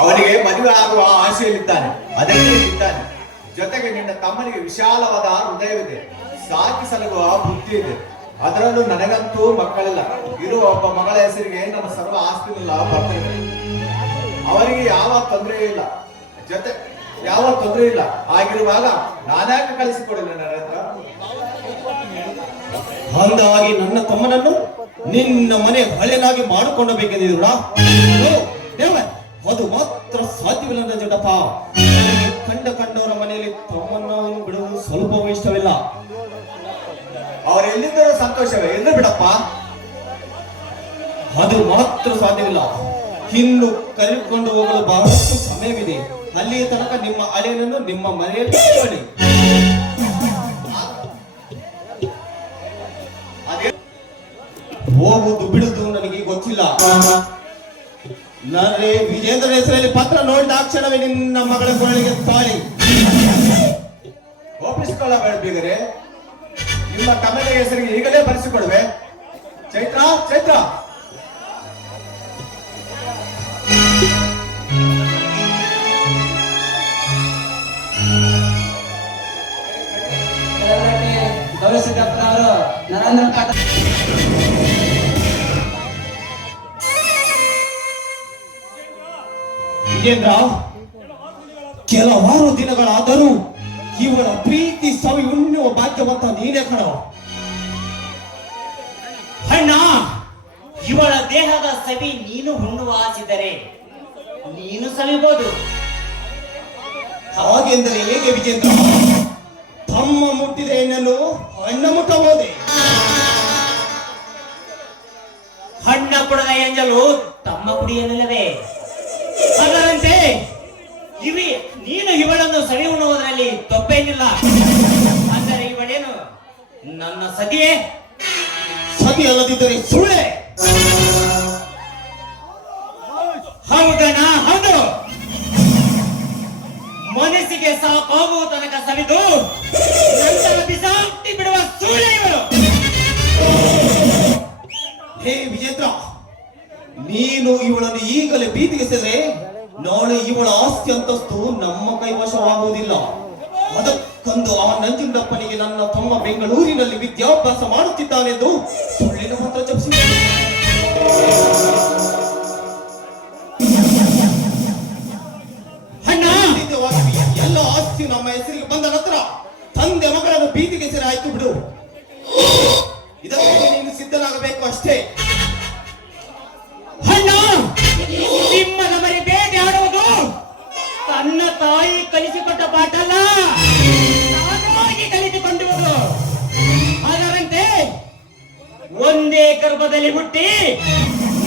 ಅವನಿಗೆ ಮದುವೆ ಆಗುವ ಆಸೆಯಲ್ಲಿದ್ದಾನೆ, ಅದಕ್ಕೆ ಇದ್ದಾನೆ. ಜೊತೆಗೆ ನಿನ್ನ ತಮ್ಮನಿಗೆ ವಿಶಾಲವಾದ ಹೃದಯವಿದೆ, ಸಾಕಿ ಸಲಗುವ ಬುದ್ಧಿ ಇದೆ. ಅದರಲ್ಲೂ ನನಗಂತೂ ಮಕ್ಕಳಿಲ್ಲ. ಇರುವ ಒಬ್ಬ ಮಗಳ ಹೆಸರಿಗೆ ನನ್ನ ಸರ್ವ ಆಸ್ತಿನೆಲ್ಲ ಬರ್ತದೆ. ಅವರಿಗೆ ಯಾವ ತೊಂದರೆ ಇಲ್ಲ, ಜೊತೆ ಯಾವ ತೊಂದರೆ ಇಲ್ಲ. ಆಗಿರುವಾಗ ನಾನ್ಯಾಕೆ ಕಳಿಸಿಕೊಡಲಿಲ್ಲ ನರೇಂದ್ರ? ಅಂದಾಗಿ ನನ್ನ ತಮ್ಮನನ್ನು ನಿನ್ನ ಮನೆ ಹಳೆಯನಾಗಿ ಮಾಡಿಕೊಳ್ಳಬೇಕೆಂದಿರುಡ ಅದು ಮಾತ್ರ ಸಾಧ್ಯವಿಲ್ಲ ನನ್ನ ಜಡಪ್ಪ. ಕಂಡವರ ಮನೆಯಲ್ಲಿ ತಮ್ಮನ್ನು ಬಿಡುವುದು ಸ್ವಲ್ಪವೂ ಇಷ್ಟವಿಲ್ಲ. ಅವರು ಎಲ್ಲಿದ್ದರೂ ಸಂತೋಷವೇ, ಎಂದು ಬಿಡಪ್ಪ. ಅದು ಮಾತ್ರ ಸಾಧ್ಯವಿಲ್ಲ. ಇನ್ನು ಕರೆದುಕೊಂಡು ಹೋಗಲು ಬಹಳಷ್ಟು ಸಮಯವಿದೆ. ಅಲ್ಲಿಯ ತನಕ ನಿಮ್ಮ ಅಳಿಯನನ್ನು ನಿಮ್ಮ ಮನೆಯಲ್ಲಿ ಇಟ್ಕೊಳ್ಳಿ. ಹೋಗುವುದು ಬಿಡುವುದು ನನಗೆ ಗೊತ್ತಿಲ್ಲ. ನನಗೆ ವಿಜೇಂದ್ರ ಹೆಸರಲ್ಲಿ ಪತ್ರ ನೋಡಿದ ಕ್ಷಣವೇ ನಿನ್ನ ಮಗಳ ಕೊರಳಿಗೆ ತಾಳಿ ಒಪ್ಪಿಸಿಕೊಳ್ಳಬೇಡಿದರೆ ನಿಮ್ಮ ತಮ್ಮನ ಹೆಸರಿಗೆ ಈಗಲೇ ಬರೆಸಿಕೊಡುವೆ. ಚೈತ್ರ ಚೈತ್ರ ವಿಜೇಂದ್ರ, ಕೆಲವಾರು ದಿನಗಳಾದರೂ ಇವಳ ಪ್ರೀತಿ ಸವಿ ಉಣ್ಣುವ ಭಾಗ್ಯವಂತ ನೀನೇ ಕಣ. ಅಣ್ಣ, ಇವಳ ದೇಹದ ಸವಿ ನೀನು ಹುಣ್ಣುವ ಆಸಿದರೆ ನೀನು ಸವಿಬಹುದು. ಹಾಗೆಂದರೆ ಹೇಗೆ ವಿಜೇಂದ್ರ? ತಮ್ಮ ಮುಟ್ಟಿದ ಹೆಣ್ಣನ್ನು ಅಣ್ಣ ಮುಟ್ಟಬಹುದೇ? ಹಣ್ಣ ಕುಡದ ಎಂಜಲು ತಮ್ಮ ಕುಡಿಯಲಿಲ್ಲವೇ? ಅದರಂತೆ ನೀನು ಇವಳನ್ನು ಸವಿ ಉಣ್ಣುವುದರಲ್ಲಿ ತಪ್ಪೇನಿಲ್ಲ. ಅಂದರೆ ಇವಳೇನು ನನ್ನ ಸತಿಯೇ? ಸತಿ ಅಲ್ಲದಿದ್ದರೆ ಸುಳ್ಳೆ. ಹೌದಣ್ಣ, ಹೌದು. ಮನಸ್ಸಿಗೆ ಸಾಕಾಗುವ ತನಕ ಸವಿದು ನಂತರ ಬಿಸಾಕ್ತಿ ಬಿಡುವ ಸುಳ್ಳೆ ಇವಳು. ಹೇ ವಿಜೇಂದ್ರ, ನೀನು ಇವಳನ್ನು ಈಗಲೇ ಭೀತಿಗೆಸಿದರೆ ನಾಳೆ ಇವಳ ಆಸ್ತಿ ಅಂತಸ್ತು ನಮ್ಮ ಕೈವಶವಾಗುವುದಿಲ್ಲ. ಅದಕ್ಕೊಂದು ಆ ನಂಜುಂಡಪ್ಪನಿಗೆ ನನ್ನ ತಮ್ಮ ಬೆಂಗಳೂರಿನಲ್ಲಿ ವಿದ್ಯಾಭ್ಯಾಸ ಮಾಡುತ್ತಿದ್ದಾನೆಂದು ಸುಳ್ಳಿನ ಮಾತ್ರ ಜಪಿಸಿದ. ಎಲ್ಲ ಆಸ್ತಿಯು ನಮ್ಮ ಹೆಸರಿಗೆ ಬಂದ ನಂತರ ತಂದೆ ಮಗಳನ್ನು ಭೀತಿಗೆಸರೆ ಆಯ್ತು ಬಿಡು. ಇದಕ್ಕೆ ನೀನು ಸಿದ್ಧನಾಗಬೇಕು ಅಷ್ಟೇ. ನಿಮ್ಮನ ಮರಿ ಬೇಟೆ ಆಡುವುದು ತನ್ನ ತಾಯಿ ಕಲಿಸಿಕೊಟ್ಟ ಪಾಠ ಅಲ್ಲ, ತಾನಾಗಿ ಕಲಿತುಕೊಂಡಿರುವುದು. ಅದರಂತೆ ಒಂದೇ ಗರ್ಭದಲ್ಲಿ ಹುಟ್ಟಿ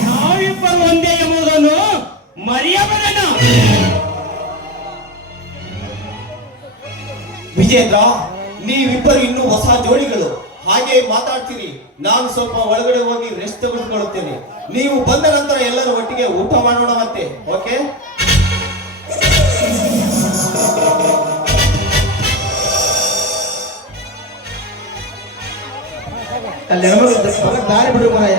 ನಾವಿಬ್ಬರು ಒಂದೇ ಎಂಬುದನ್ನು ಮರೆಯಬಾರದು. ವಿಜೇಂದ್ರ, ನೀವಿಬ್ಬರು ಇನ್ನೂ ಹೊಸ ಜೋಡಿಗಳು, ಹಾಗೆ ಮಾತಾಡ್ತೀರಿ. ನಾನು ಸ್ವಲ್ಪ ಒಳಗಡೆ ಹೋಗಿ ರೆಸ್ಟ್ ತೆಗೆದುಕೊಳ್ಳುತ್ತೇನೆ. ನೀವು ಬಂದ ನಂತರ ಎಲ್ಲರೂ ಒಟ್ಟಿಗೆ ಊಟ ಮಾಡೋಣ ಮತ್ತೆ. ಓಕೆ? ದಾರಿ ಬಿಡು ಮಾರಾಯ.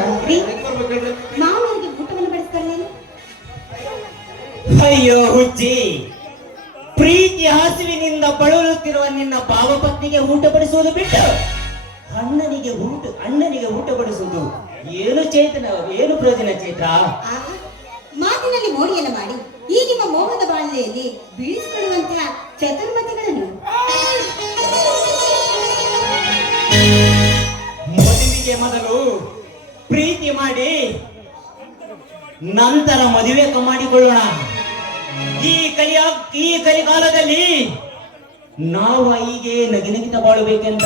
ಅಯ್ಯೋ ಹುಚ್ಚಿ, ಪ್ರೀತಿ ಹಸಿವಿನಿಂದ ಬಳಲುತ್ತಿರುವ ನಿನ್ನ ಭಾವಪತ್ನಿಗೆ ಊಟ ಬಡಿಸುವುದು ಬಿಟ್ಟು ಅಣ್ಣನಿಗೆ ಊಟ ಬಡಿಸುವುದು ಏನು ಚೇತನ, ಏನು ಪ್ರಯೋಜನ ಚೈತ್ರ? ಮಾತಿನಲ್ಲಿ ಮೋಡಿಯನ್ನ ಮಾಡಿ ಈ ನಿಮ್ಮ ಮೋಹದ ಬಾಳ್ಯೆಯಲ್ಲಿ ಬೀಳಿಸಿಕೊಳ್ಳುವಂತಹ ಚತುರ್ಮತಿಗಳನ್ನು ಮದುವೆಗೆ ಮೊದಲು ಪ್ರೀತಿ ಮಾಡಿ ನಂತರ ಮದುವೆ ಮಾಡಿಕೊಳ್ಳೋಣ. ಈ ಕಲಿಕಾಲದಲ್ಲಿ ನಾವು ಹೀಗೆ ನಗಿನಗಿತ ಬಾಳಬೇಕೆಂದ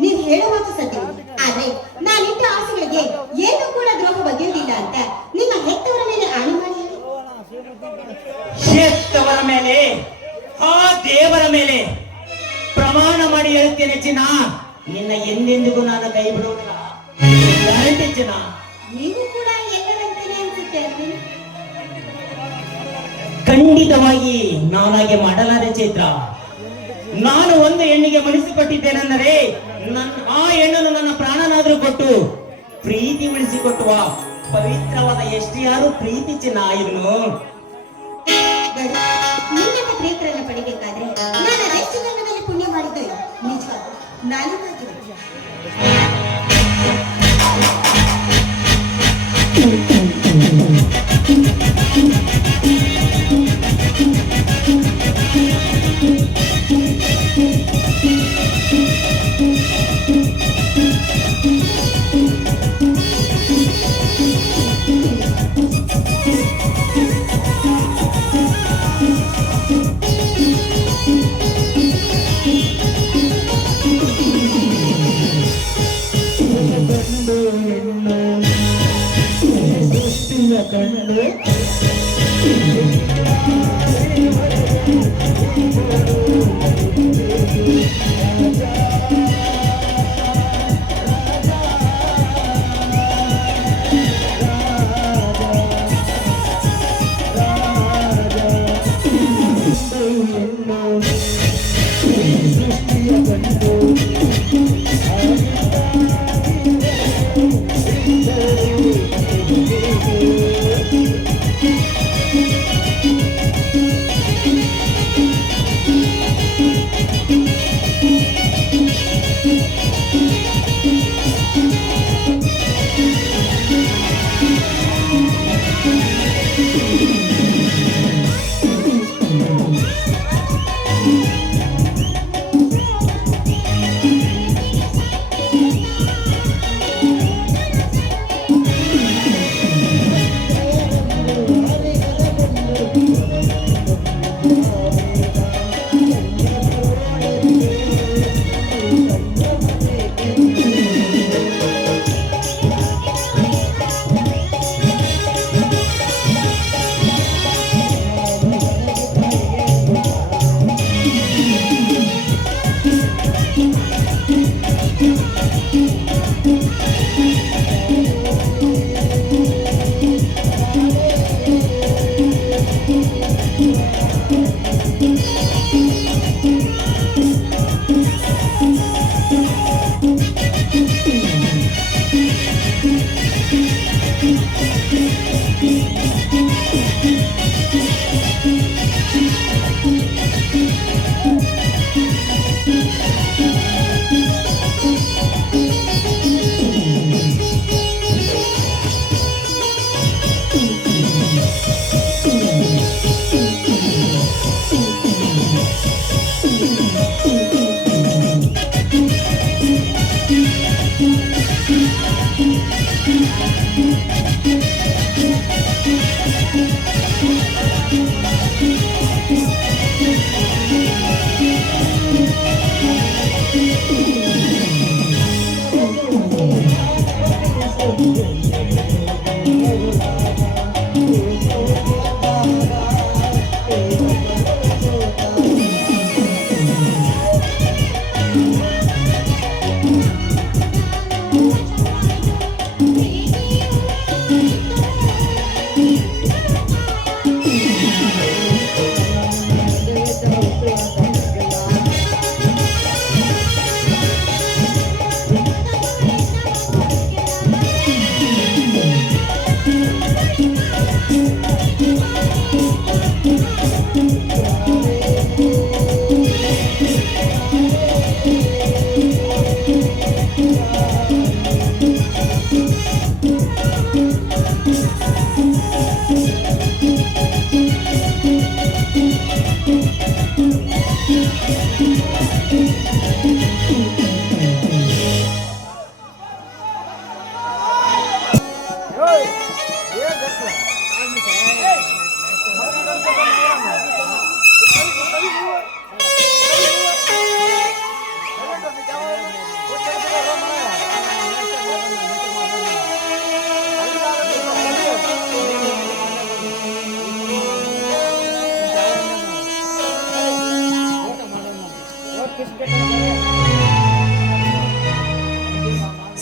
ನೀವು ಹೇಳೋ ಮಾತು ಸತ್ಯ. ಆದ್ರೆ ನಾನಿಟ್ಟ ಆಸೆಗಳಿಗೆ ಏನು ಕೂಡ ದ್ರೋಹ ಬಗೆಯುವುದಿಲ್ಲ ಅಂತ ನಿಮ್ಮ ಹೆತ್ತವರ ಮೇಲೆ ಆಣೆ ಮಾಡಿ. ಹೆತ್ತವರ ಮೇಲೆ, ಆ ದೇವರ ಮೇಲೆ ಪ್ರಮಾಣ ಮಾಡಿ ಹೇಳುತ್ತೇನೆ ಚಿನ್ನ, ನಿನ್ನ ಎಂದೆಂದಿಗೂ ನಾನು ಕೈ ಬಿಡುವುದಿಲ್ಲ. ಗ್ಯಾರಂಟಿ ಚಿನ್ನ. ನೀವು ಕೂಡ ಎಲ್ಲರಂತೆಯೇ ಅನ್ಸುತ್ತೆ. ಖಂಡಿತವಾಗಿ ನಾನಾಗೆ ಮಾಡಲಾರೆ ಚೈತ್ರ. ನಾನು ಒಂದು ಹೆಣ್ಣಿಗೆ ಮನಸ್ಸುಪಟ್ಟಿದ್ದೇನೆಂದರೆ ಆ ಹೆಣ್ಣನ್ನು ನನ್ನ ಪ್ರಾಣನಾದರೂ ಕೊಟ್ಟು ಪ್ರೀತಿ ಉಳಿಸಿಕೊಟ್ಟುವ ಪವಿತ್ರವಾದ ಎಷ್ಟು ಯಾರು ಪ್ರೀತಿ ಚಿನ್ನ ಇವನು. ಗಡು, ನಿನ್ನಂತ ಪ್ರೀತರನ್ನು ಪಡಿಬೇಕಾದ್ರೆ ನಾನು ಅದೆಷ್ಟು ಜನ್ಮದಲ್ಲಿ ಪುಣ್ಯ ಮಾಡಿದ್ದು ನಿಜವಾಗ್ಲೂ ನಾಲಿಗಾಗಿವೆ.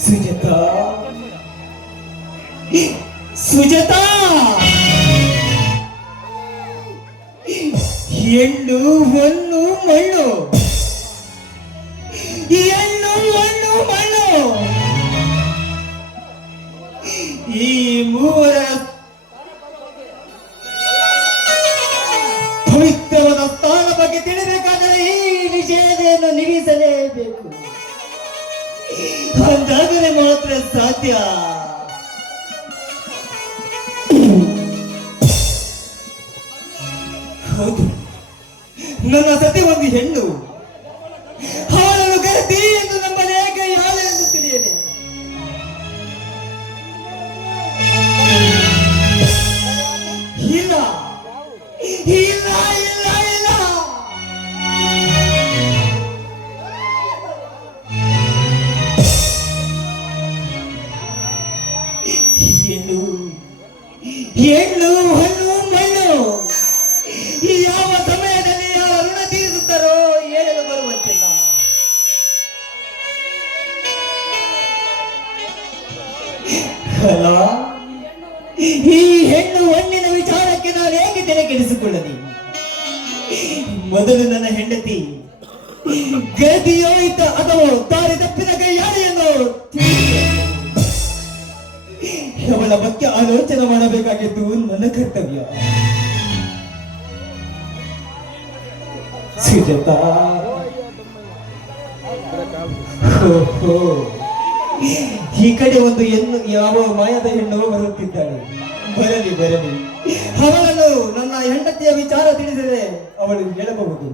ಸುಜಾತಾ, ಸುಜಾತಾ, ಹೆಣ್ಣು ಹೊನ್ನು ಮಣ್ಣು, ಹೆಣ್ಣು ಹೊನ್ನು ಮಣ್ಣು, ಈ ಮೂವರ ಪವಿತ್ರವಾದ ಸ್ಥಾನ ಬಗ್ಗೆ ತಿಳಿಬೇಕಾದರೆ ಈ ನಿಷೇಧೆಯನ್ನು ನಿಲ್ಲಿಸಲೇಬೇಕು. ಅಂದಾಗಲೇ ಮಾತ್ರ ಸಾಧ್ಯ. ಹೌದು, ನನ್ನ ಸತಿ ಒಂದು ಹೆಣ್ಣು, ಅವಳನ್ನು ಗರ್ತಿ ಎಂದು ನಂಬಲೇಕೆ ಯಾಳೆ ಎಂದು ತಿಳಿಯದೆ ಇಲ್ಲ ಇಲ್ಲ ಇಲ್ಲ ಇಲ್ಲ. ಹೆಣ್ಣು ಹೆಣ್ಣು ಹಣ್ಣು ಮಣ್ಣು ಯಾವ ಸಮಯದಲ್ಲಿ ಯಾವ ಋಣ ತೀರಿಸುತ್ತಾರೋ ಹೇಳಲು ಬರುವಂತಿಲ್ಲ. ಅಲ್ಲ, ಈ ಹೆಣ್ಣು ಹಣ್ಣಿನ ವಿಚಾರಕ್ಕೆ ನಾನು ಹೇಗೆ ತಲೆ ಕೆಡಿಸಿಕೊಳ್ಳಲಿ? ಮೊದಲು ನನ್ನ ಹೆಂಡತಿ ಗತಿಯೋಯಿತ ಅಥವಾ ದಾರಿ ತಪ್ಪಿದ ಕೈಯಾಳೆಯನ್ನು ಅವಳ ಬಗ್ಗೆ ಆಲೋಚನೆ ಮಾಡಬೇಕಾಗಿದ್ದು ನನ್ನ ಕರ್ತವ್ಯ. ಸುಜಾತಾ, ಈ ಕಡೆ ಒಂದು ಹೆಣ್ಣು, ಯಾವ ಮಾಯದ ಹೆಣ್ಣು ಬರುತ್ತಿದ್ದಾಳೆ. ಬರಲಿ ಬರಲಿ, ಅವಳನ್ನು ನನ್ನ ಹೆಂಡತಿಯ ವಿಚಾರ ತಿಳಿಸಿದರೆ ಅವಳು ಹೇಳಬಹುದು.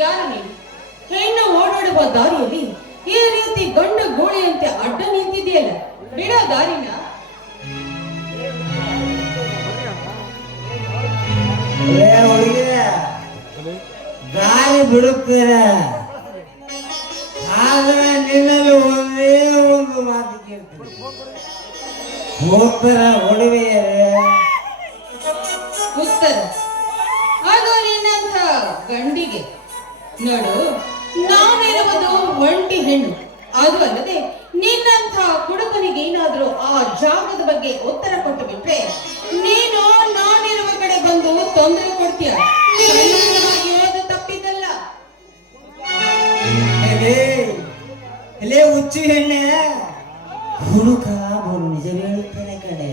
ಯಾರು ನೀನು? ಹೆಣ್ಣು ಓಡಾಡುವ ದಾರಿಯಲ್ಲಿ ಈ ರೀತಿ ಗಂಡು ಗೋಳಿಯಂತೆ ಅಡ್ಡ ನಿಂತಿದೆಯಲ್ಲ, ಬಿಡ ದಾರಿನ. ದಾರಿ ಬಿಡುತ್ತೀರ, ಆದ್ರೆ ನಿನ್ನಲ್ಲಿ ಒಂದೇ ಒಂದು ಮಾತು ಕೇಳ್ತೀನಿ. ಉತ್ತರ ಒಡವೆಯರೇ? ಉತ್ತರ ಅದು ನಿನ್ನಂಥ ಗಂಡಿಗೆ. ನೋಡು, ನಾನಿರುವುದು ಒಂಟಿ ಹೆಣ್ಣು. ಅದು ಅಲ್ಲದೆ ನಿನ್ನಂಥ ಕುಡುಕನಿಗೆ ಏನಾದ್ರೂ ಆ ಜಾಗದ ಬಗ್ಗೆ ಉತ್ತರ ಕೊಟ್ಟು ಬಿಟ್ರೆ ನೀನು ನಾನಿರುವ ಕಡೆ ಬಂದು ತೊಂದರೆ ಕೊಡ್ತೀಯ. ಅದು ತಪ್ಪಿದ್ದಲ್ಲ. ಎಲೆ ಹುಚ್ಚು ಹೆಣ್ಣೆ, ಹುಡುಕ ನಿಜ ಹೇಳುತ್ತಾನೆ ಕಡೆ.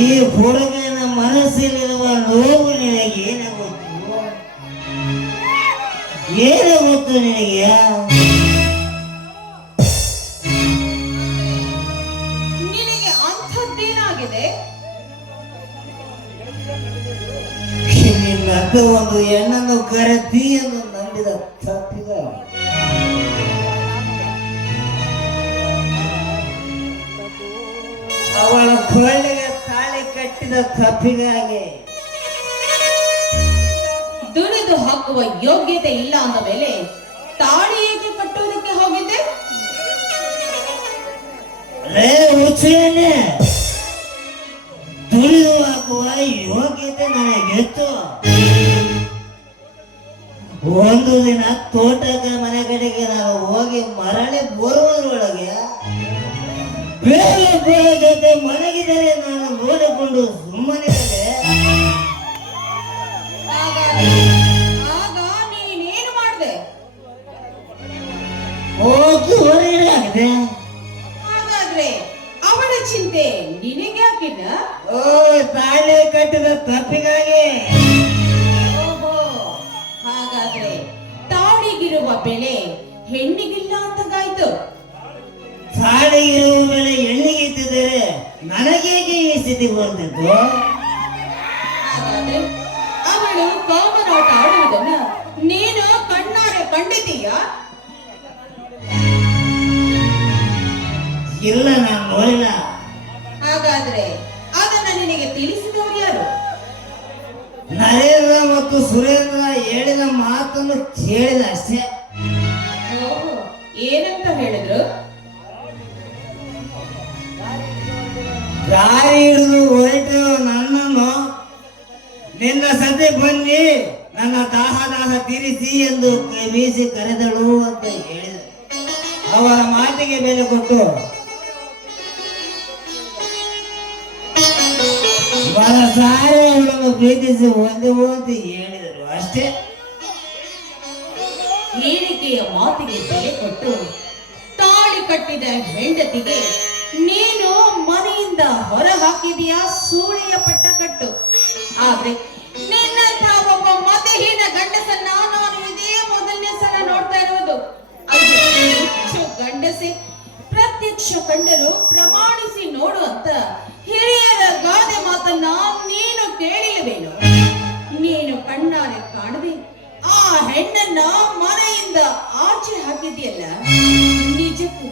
ಈ ಹುಡುಗನ ಮನಸ್ಸಲ್ಲಿರುವ ನೋವು ನಿನಗೆ ಏನೇ ಗೊತ್ತು? ಏನೇ ಗೊತ್ತು ನಿನಗೆ? ನಿನಗೆ ಅಂಥದ್ದೇನಾಗಿದೆ? ನಿನ್ನಂತ ಒಂದು ಹೆಣ್ಣನ್ನು ಕರೆದಿ ಎಂದು ನಂಬಿದ ತಪ್ಪಿದ. ಅವಳ ಕೊಳ್ಳಿಗೆ ತಾಳಿ ಕಟ್ಟಿದ ತಪ್ಪಿಗಾಗಿ ದುಡಿದು ಹಾಕುವ ಯೋಗ್ಯತೆ ಇಲ್ಲ ಅಂದ ಮೇಲೆ ತಾಳಿ ಏಕೆ ಕಟ್ಟುವುದಕ್ಕೆ ಹೋಗಿದ್ದೆ? ರೇ ಹುಚ್ಚೇನೆ, ದುಡಿದು ಹಾಕುವ ಯೋಗ್ಯತೆ ನನಗಿತ್ತು. ಒಂದು ದಿನ ತೋಟಕ್ಕೆ ಮನೆ ಕಡೆಗೆ ನಾನು ಹೋಗಿ ಮರಳಿ ಬರುವುದರೊಳಗೆ ಬೇರೆ ಜೊತೆ ಮಲಗಿದರೆ ನಾನು ನೋಡಿಕೊಂಡು ಸುಮ್ಮನಿರದೆ. ಆಗ ನೀನೇನು ಮಾಡಿದೆ? ಹೋಗಿ ಹೊರಗಿದೆ. ಹಾಗಾದ್ರೆ ಅವಳ ಚಿಂತೆ ನಿನಗೆ ಹಾಕಿನ? ಓ, ತಾಳಿ ಕಟ್ಟಿದ ತಪ್ಪಿಗಾಗಿ. ಓಹೋ, ಹಾಗಾದ್ರೆ ತಾಳಿಗಿರುವ ಬೆಲೆ ಹೆಣ್ಣಿಗಿಲ್ಲ ಅಂತಗಾಯ್ತು. ತಾಳಿಗಿರುವ ಬೆಲೆ ಹೆಣ್ಣಿಗೆ ಇದ್ದಿದ್ದರೆ ನನಗೇಗೆ ಈ ಸ್ಥಿತಿ ಬರ್ತಿತ್ತು? ಹಾಗಾದ್ರೆ ಅವಳು ಕಾಮನಾಟ ಆಡುವುದನ್ನ ನೀನು ಕಣ್ಣಾರೆ ಕಂಡಿದ್ದೀಯಾ? ಇಲ್ಲ, ನಾನು ನೋಡಿಲ್ಲ. ಹಾಗಾದ್ರೆ ಅದನ್ನ ನಿನಗೆ ತಿಳಿಸಿದವರು ಯಾರು? ನರೇಂದ್ರ ಮತ್ತು ಸುರೇಂದ್ರ ಹೇಳಿದ ಮಾತನ್ನು ಕೇಳಿದ ಅಷ್ಟೇ. ಓಹೋ, ಏನಂತ ಹೇಳಿದ್ರು? ದಾರಿ ಹಿಡಿದು ಹೊರಟು ನನ್ನನ್ನು ನಿನ್ನ ಸದ್ಯ ಬನ್ನಿ ನನ್ನ ದಾಹ ತೀರಿಸಿ ಎಂದು ಬೀಸಿ ಕರೆದಳು ಅಂತ ಹೇಳಿದ. ಅವರ ಮಾತಿಗೆ ಬೆಲೆ ಕೊಟ್ಟು ಮನಸಾರೆ ಅವಳನ್ನು ಪ್ರೀತಿಸಿ ಒಂದೇ ಅಂತ ಹೇಳಿದರು ಅಷ್ಟೇ. ಹೇಳಿಕೆಯ ಮಾತಿಗೆ ಬೆಲೆ ಕೊಟ್ಟು ತಾಳಿ ಕಟ್ಟಿದ ಹೆಂಡತಿಗೆ ನೀನು ಮನೆಯಿಂದ ಹೊರ ಹಾಕಿದೀಯಾ ಸೂಳೆಯ ಪಟ್ಟ ಕಟ್ಟು. ಆದ್ರೆ ನಿನ್ನಂತ ಒಬ್ಬ ಮತಹೀನ ಗಂಡಸನ್ನ ನಾನು ಇದೇ ಮೊದಲನೇ ಸಲ ನೋಡ್ತಾ ಇರೋದು. ಅದು ಹುಚ್ಚು ಗಂಡಸೆ. ಪ್ರತ್ಯಕ್ಷ ಕಂಡರು ಪ್ರಮಾಣಿಸಿ ನೋಡು ಅಂತ ಹಿರಿಯರ ಗಾದೆ ಮಾತನ್ನ ನೀನು ಕೇಳಿಲ್ವೇನು? ನೀನು ಕಣ್ಣಾರೆ ಕಾಣದೆ ಆ ಹೆಣ್ಣನ್ನ ಮನೆಯಿಂದ ಆಚೆ ಹಾಕಿದ್ಯಲ್ಲ, ನಿಜಕ್ಕೂ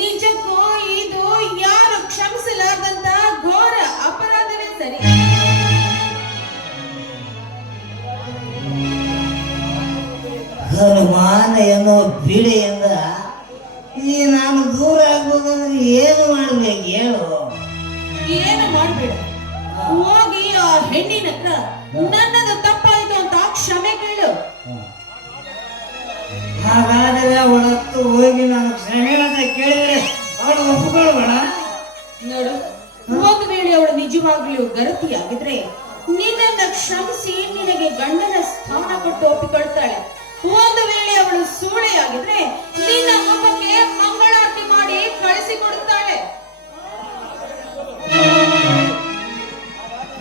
ನಿಜಕ್ಕೂ ಇದು ಯಾರು ಕ್ಷಮಿಸಲಾರ್ದಂತ ಘೋರ ಅಪರಾಧವೇ ಸರಿ. ಹನುಮಾನ ಎನ್ನೋ ಪೀಡೆಯಿಂದ ಈ ನಾನು ದೂರ ಆಗ್ಬೋದಂದ್ರೆ ಏನು ಮಾಡ್ಬೇಕು ಹೇಳು? ಏನು ಮಾಡ್ಬೇಡ, ಹೋಗಿ ಆ ಹೆಣ್ಣಿನ ಹತ್ರ ನನ್ನದು ತಪ್ಪಾಯ್ತು ಅಂತ ಕ್ಷಮೆ ಕೇಳು. ಹಾಗಾದರೆ ಅವಳತ್ತು ಹೋಗಿ ನಾನು ಕ್ಷಮೆ ಅಂತ ಕೇಳಿದ್ರೆ ಅವಳು ಒಪ್ಪಿಕೊಳ್ಬೇಡ. ನೋಡು, ಒಂದು ವೇಳೆ ಅವಳು ನಿಜವಾಗ್ಲೂ ಗರತಿಯಾಗಿದ್ರೆ ನಿನ್ನನ್ನ ಕ್ಷಮಿಸಿ ನಿನಗೆ ಗಂಡನ ಸ್ಥಾನ ಕೊಟ್ಟು ಒಪ್ಪಿಕೊಳ್ತಾಳೆ. ಒಂದು ವೇಳೆ ಅವಳು ಸೂಳೆಯಾಗಿದ್ರೆ ನಿನ್ನ ಮುಖಕ್ಕೆ ಮಂಗಳಾರತಿ ಮಾಡಿ ಕಳಿಸಿಕೊಡುತ್ತಾಳೆ.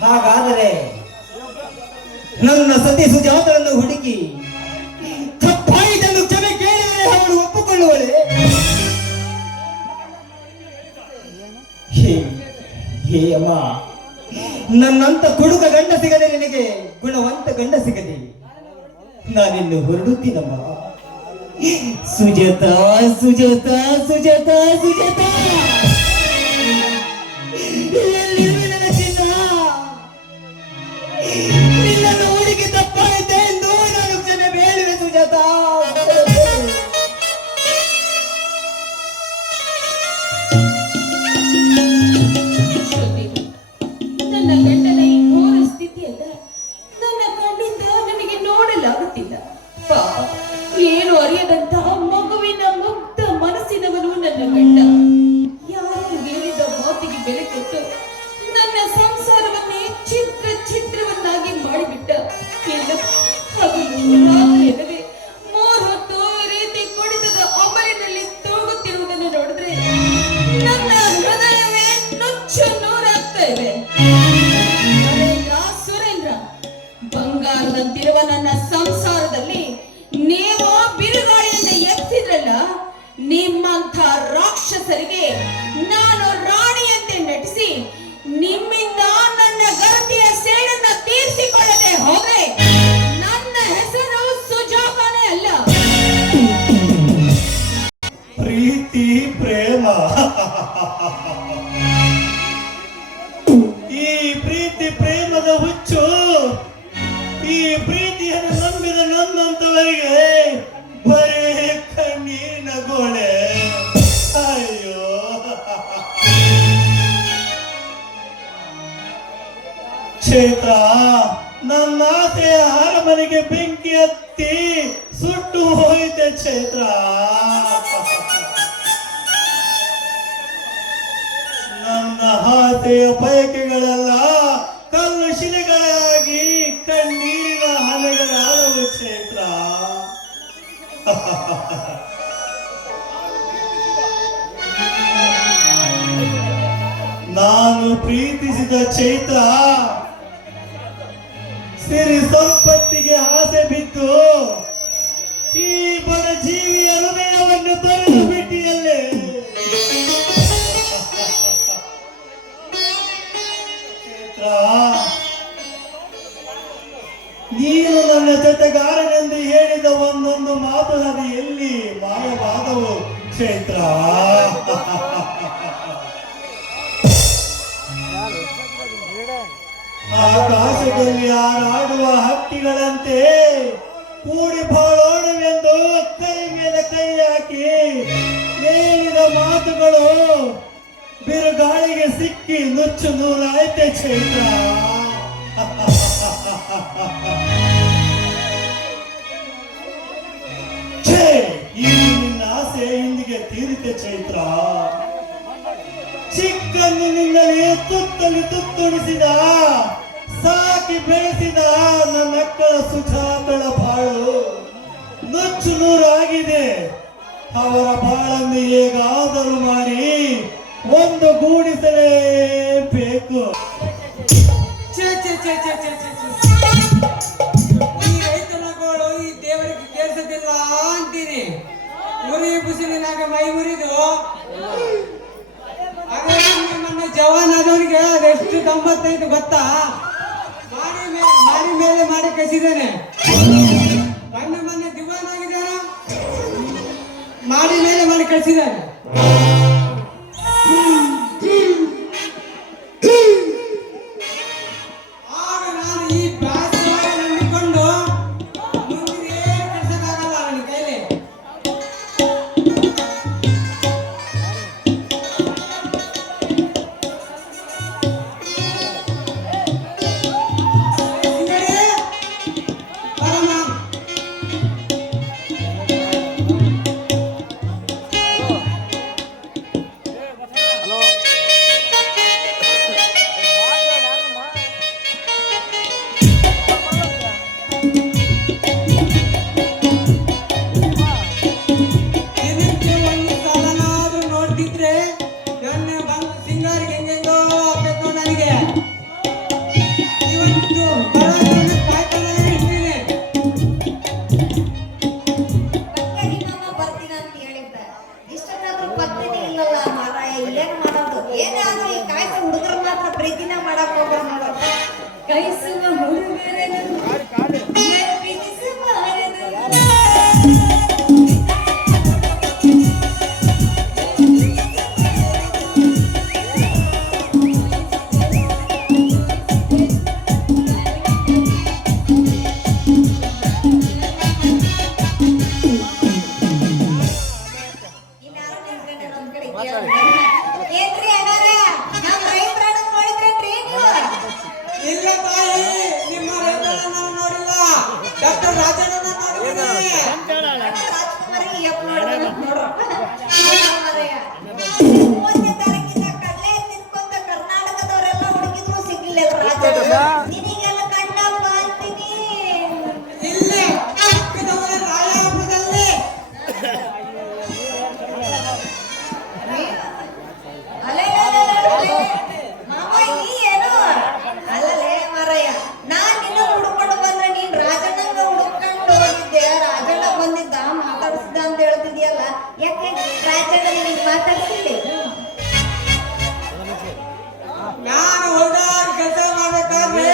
ಹಾಗಾದರೆ ನನ್ನ ಸತಿ ಸುಜಾತರನ್ನು ಹುಡುಕಿ ತಪ್ಪಾಯಿತನ್ನು ಕ್ಷಮೆ ಕೇಳಿದರೆ ಅವಳು ಒಪ್ಪಿಕೊಳ್ಳುವಳೆ. ಹೇ ಅಮ್ಮ, ನನ್ನಂತ ಕುಡುಕ ಗಂಡ ಸಿಗದೆ ನಿನಗೆ ಗುಣವಂತ ಗಂಡ ಸಿಗದೆ ನಾನಿನ್ನು ಹೊರಡುತ್ತೀನಮ್ಮ. ಸುಜಾತ ಸುಜಾತ ಸುಜಾತ ಸುಜಾತ, ಎಲ್ಲಿರುವೆ ನನ್ನ ಚಿನ್ನ? ನಿನ್ನನ್ನು ಹುಡುಗಿ ತಪ್ಪಾಯಿತೆ ಎಂದು ನಾನು ಕ್ಷಮೆ ಬೇಡುವೆ ಸುಜಾತ. ಶ್ರುತಿ, ನನ್ನ ಗಂಡನ ಈ ಘೋರ ಸ್ಥಿತಿಯನ್ನ ನನ್ನ ಕಣ್ಣಿಂದ ನನಗೆ ನೋಡಲಾಗುತ್ತಿಲ್ಲ. ಪಾಪ, ಏನು ಅರಿಯದಂತಹ ಮಗುವಿನ ಮುಗ್ಧ ಮನಸ್ಸಿನವನು ನನ್ನ ಗಂಡ. ಯಾರು ಹೇಳಿದ ಮಾತಿಗೆ ಬೆಲೆ ಕೊಟ್ಟು ನನ್ನ ಸಂಸಾರವನ್ನೇ ಚಿತ್ರವನ್ನಾಗಿ ಮಾಡಿಬಿಟ್ಟ. ಇಲ್ಲ, ಹಗಲು ರಾತ್ರಿ ಎನ್ನದೆ 3 ಹೊತ್ತು ಈ ರೀತಿ ಕುಡಿತದ ಅಮಲಿನಲ್ಲಿ ತೂಗುತ್ತಿರುವುದನ್ನು ನೋಡಿದ್ರೆ ನನ್ನ ಹೃದಯವೇ ನುಚ್ಚು ನೂರಾಗ್ತಾ ಇದೆ. ಸುರೇಂದ್ರ, ಬಂಗಾರದಂತಿರುವ ನನ್ನ ಸಂಸಾರದಲ್ಲಿ ನೀವು ಬಿರುಗಾಳಿಯಿಂದ ಎತ್ತಿದ್ರಲ್ಲ, ನಿಮ್ಮಂಥ ರಾಕ್ಷಸರಿಗೆ ನಾನು ರಾಣಿಯಂತೆ ನಟಿಸಿ ನಿಮ್ಮಿಂದ ನನ್ನ ಗರತಿಯ ಸೇಡನ್ನ ತೀರಿಸಿಕೊಳ್ಳದೆ ಹೋದ್ರೆ ನನ್ನ ಹೆಸರು ಸುಜಾತಾನೇ ಅಲ್ಲ. ಪ್ರೀತಿ ಪ್ರೇಮ, ಈ ಪ್ರೀತಿ ಪ್ರೇಮದ ಹುಚ್ಚು, ಈ ಪ್ರೀತಿಯನ್ನು ನಂಬಿದ ನನ್ನಂತವರಿಗೆ ಬರೇ ಕಣ್ಣೀರಿನ ಗೋಳೆ. ಅಯ್ಯೋ, ಚೈತ್ರ, ನನ್ನ ಆಸೆಯ ಅರಮನೆಗೆ ಬೆಂಕಿ ಹತ್ತಿ ಸುಟ್ಟು ಹೋಯಿತೆ ಚೈತ್ರ. ನನ್ನ ಆಸೆಯ ಬಯಕೆಗಳೆಲ್ಲ ಕಲ್ಲು ಶಿಲೆಗಳಾಗಿ ಕಣ್ಣೀರಿನ ಹನೆಗಳಾದವು ಚೈತ್ರ. ನಾನು ಪ್ರೀತಿಸಿದ ಚೈತ್ರ ಸಿರಿ ಸಂಪತ್ತಿಗೆ ಆಸೆ ಬಿದ್ದು ಈ ಬಡ ಜೀವಿಯ ಹೃದಯವನ್ನು ತೊರೆದು ಬಿಟ್ಟಿಯಲ್ಲೇ. ಚೈತ್ರ, ನೀನು ನನ್ನ ಜೊತೆಗಾರನೆಂದು ಹೇಳಿದ ಒಂದೊಂದು ಮಾತು ಅದು ಎಲ್ಲಿ ಮಾಯವಾದವು ಚೈತ್ರ. ಆಕಾಶದಲ್ಲಿ ಹಾರಾಡುವ ಹಕ್ಕಿಗಳಂತೆ ಕೂಡಿ ಬಾಳೋಣವೆಂದು ಕೈ ಮೇಲೆ ಕೈ ಹಾಕಿ ಹೇಳಿದ ಮಾತುಗಳು ಬಿರುಗಾಳಿಗೆ ಸಿಕ್ಕಿ ನುಚ್ಚು ನೂರಾಯ್ತೆ ಚೈತ್ರ. ಈ ನಿನ್ನ ಆಸೆ ಇಂದಿಗೆ ತೀರಿತೆ ಚೈತ್ರ. ಚಿಕ್ಕಂದಿನಿಂದಲೇ ತುತ್ತಲಿ ತುತ್ತುಡಿಸಿದ ಸಾಕಿ ಬೆಳೆಸಿದ ನನ್ನ ಮಕ್ಕಳ ಸುಜಾತಳ ಬಾಳು ನುಚ್ಚು ನೂರಾಗಿದೆ. ಅವರ ಬಾಳನ್ನು ಹೇಗಾದರೂ ಮಾಡಿ ಒಂದು ಗೂಡಿಸಲೇಬೇಕು. ಛೇ ಛೇ ಛೇ ಛೇ ಛೇ ಛೇ ಛೇ. ಈ ರೈತನಗಳು ಈ ದೇವರಿಗೆ ಕೇಳಿಸೋದಿಲ್ಲ ಅಂತೀನಿ. ಉರಿ ಬಿಸಿಲಿನಾಗ ಮೈ ಮುರಿದು ನನ್ನ ಜವಾನ್ ಆದವರಿಗೆ ಅದೆಷ್ಟು ಗಮ್ಮತ್ತೈತೆ ಗೊತ್ತಾ? ಮಾರಿ ಮೇಲೆ ಮಾಡಿ ಕಳಿಸಿದ್ದೇನೆ. ಮೊನ್ನೆ ದಿವಾನ್ ಆಗಿದ್ದಾನ, ಮಾಡಿ ಮೇಲೆ ಮಾಡಿ ಕಳಿಸಿದ್ದಾನೆ. ಆಗ ನಾನು ಈ ಬ್ಯಾಸವಾಗಿ ನಂಬಿಕೊಂಡು ಮುಂದೆ ಏನು ಕಳ್ಸಕ್ಕಾಗಲ್ಲ ನನ್ನ ಕೈಲಿ. ದಿನಕ್ಕೆ ಒಂದು ಸಲನಾದ್ರೂ ನೋಡ್ತಿದ್ರೆ ನನ್ನ ಬಂದು ಸಿಂಗಾರಿಗೆ ಹೆಂಗೆಂಗೋ ಆಗ್ಬೇಕು ನನಗೆ. ಇವತ್ತು ಬರೋದನ್ನ ಕಾಯ್ತಾನೆ ಇರ್ತೀನಿ. ಪಕ್ಕಡಿ ಮಾಮ ಬರ್ತೀನಿ ಅಂತ ಹೇಳಿದ್ದ. ಇಷ್ಟಕ್ಕಾದ್ರೂ ಪತ್ತೆನೇ ಇಲ್ಲಲ್ಲ ಮಾರಾಯ. ಏನ್ ಮಾಡೋದು? ಏನೇ ಆದ್ರೂ ಈ ಕಾಯ್ಸ ಹುಡುಗರು ಮಾತ್ರ ಪ್ರೀತಿನ ಮಾಡಕ್ ಹೋಗ್ರ ನೋಡಪ್ಪ. ಕೈಸುವ ಹುಡುಗರನ್ನು ಪ್ರೀತಿಸಬಾರದು. ಇನ್ಯಾರೋ ನಿಂತ್ಕೊಂಡೆ ನಮ್ ಕಡೆ ಕೇಳ್ತಾರೆ. ಏನ್ರಿ ಅಣ್ಣಾರ, ನಮ್ ರೈತರನ್ನ ನೋಡಿದ್ರೇನ್ರಿ ನೀವು? ಇಲ್ಲ ತಾಯಿ, ನಿಮ್ಮ ರೈತರನ್ನ ನಾನು ನೋಡಿಲ್ಲ. ಡಾಕ್ಟರ್ ರಾಜಣ್ಣನ ನೋಡಿದ್ದೀನಿ. ರಾಜ್ಕುಮಾರಿಗೆ ಎಪ್ಪ ನೋಡಿದ್ರು ನೋಡ್ರಪ್ಪ. ಮಾರಾಯ. 30ನೇ ತಾರೀಕಿಂದ ಕಡ್ಲೆ ತಿನ್ಕೊಂತ ಕರ್ನಾಟಕದವರೆಲ್ಲ ಹುಡುಕಿದ್ರು ಸಿಗ್ಲಿಲ್ಲ ರಾಜಣ್ಣ. ನಿನಗೆಲ್ಲ ಕಂಡಪ್ಪ ಅಂತೀನಿ. ಇಲ್ಲಿ ಪಕ್ಕದವರ ರಾಯಾಪುರದಲ್ಲಿ ಮಾಮ ನೀ ಏನು ಅಲ್ಲಲೇ ಮಾರಾಯ, ನಾನ್ ನಿನ್ನ ಹುಡುಕೊಂಡು ಬಂದ್ರೆ ನೀನ್ ರಾಜಣ್ಣಂಗ ಹುಡುಕೊಂಡು ಹೋಗಿದ್ದೆ. ರಾಜಣ್ಣ ಬಂದಿದ್ದ ಮಾತಾಡಿಸಿದ ಅಂತ ಹೇಳ್ತಿದ್ಯಲ್ಲ, ಯಾಕೆ ರಾಜಣ್ಣ ನಿನಗೆ ಮಾತಾಡ್ಸಿದ್ದೆ? ನಾನು ಹೊಲ್ದಾಗ ಕೆಲಸ ಮಾಡ್ಬೇಕಾದ್ರೆ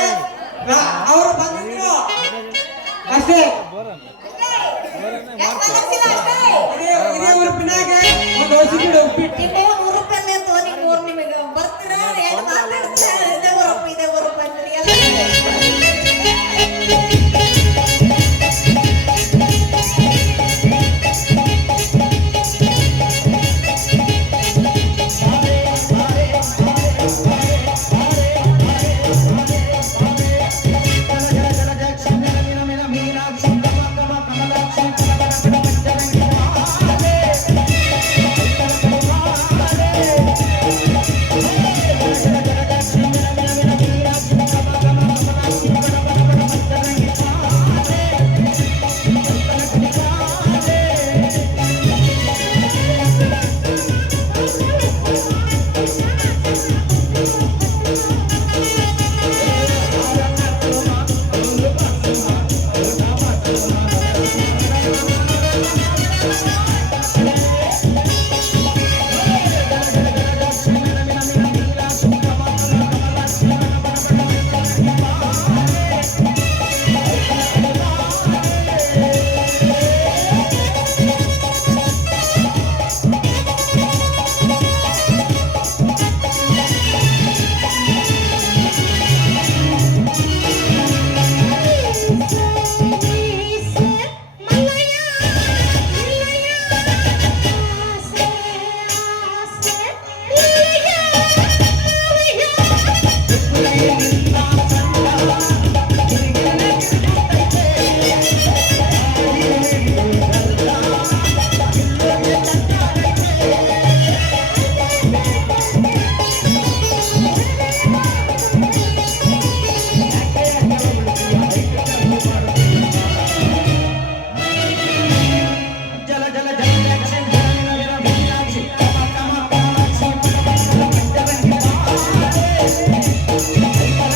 ಧನ್ಯವಾದಗಳು